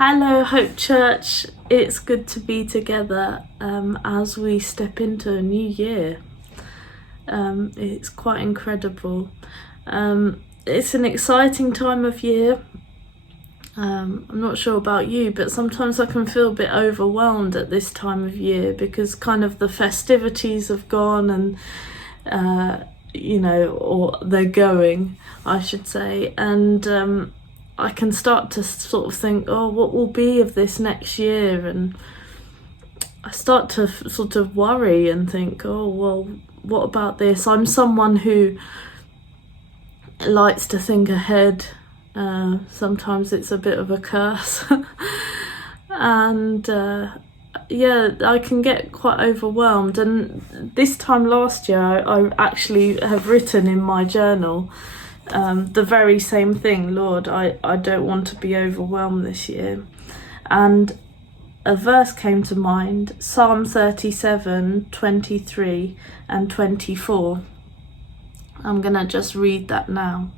Hello, Hope Church. It's good to be together as we step into a new year. It's quite incredible. It's an exciting time of year. I'm not sure about you, but sometimes I can feel a bit overwhelmed at this time of year because kind of the festivities have gone and, or they're going, I should say. And I can start to sort of think, oh, what will be of this next year? And I start to sort of worry and think, oh, well, what about this? I'm someone who likes to think ahead. Sometimes it's a bit of a curse. And I can get quite overwhelmed. And this time last year, I actually have written in my journal the very same thing. Lord, I don't want to be overwhelmed this year. And a verse came to mind, Psalm 37, 23 and 24. I'm going to just read that now.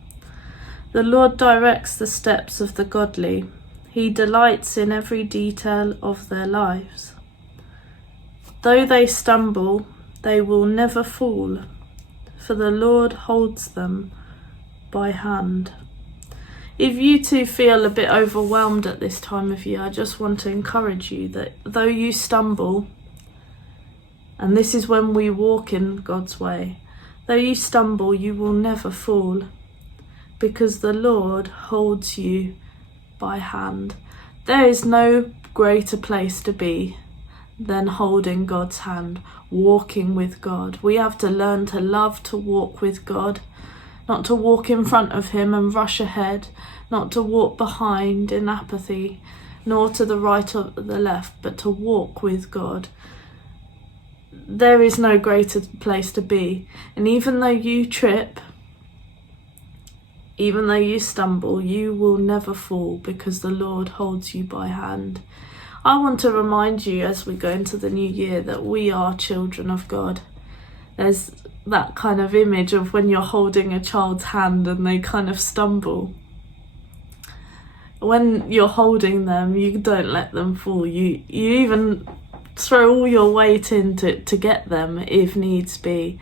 The Lord directs the steps of the godly. He delights in every detail of their lives. Though they stumble, they will never fall, for the Lord holds them by hand. If you too feel a bit overwhelmed at this time of year, I just want to encourage you that though you stumble, and this is when we walk in God's way, though you stumble, you will never fall, because the Lord holds you by hand. There is no greater place to be than holding God's hand, walking with God. We have to learn to love to walk with God, not to walk in front of him and rush ahead, not to walk behind in apathy, nor to the right or the left, but to walk with God. There is no greater place to be. And even though you trip, even though you stumble, you will never fall because the Lord holds you by hand. I want to remind you as we go into the new year that we are children of God. There's that kind of image of when you're holding a child's hand and they kind of stumble. When you're holding them, you don't let them fall. You even throw all your weight into to get them if needs be.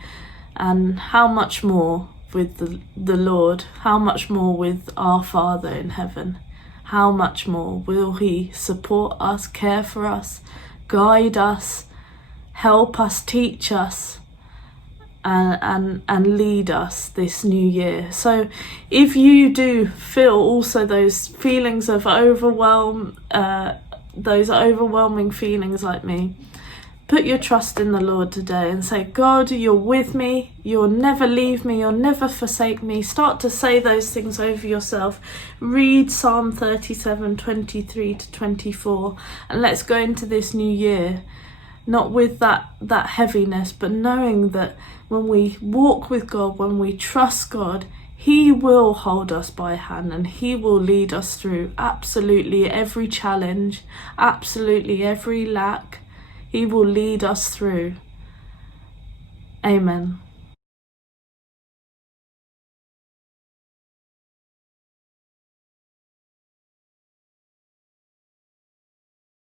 And how much more with the Lord? How much more with our Father in heaven? How much more will he support us, care for us, guide us, help us, teach us, and lead us this new year? So if you do feel also those feelings of overwhelm, those overwhelming feelings like me, put your trust in the Lord today and say, God, you're with me, you'll never leave me, you'll never forsake me. Start to say those things over yourself. Read Psalm 37, 23 to 24, and let's go into this new year not with that heaviness, but knowing that when we walk with God, when we trust God, he will hold us by hand and he will lead us through absolutely every challenge, absolutely every lack. He will lead us through. Amen.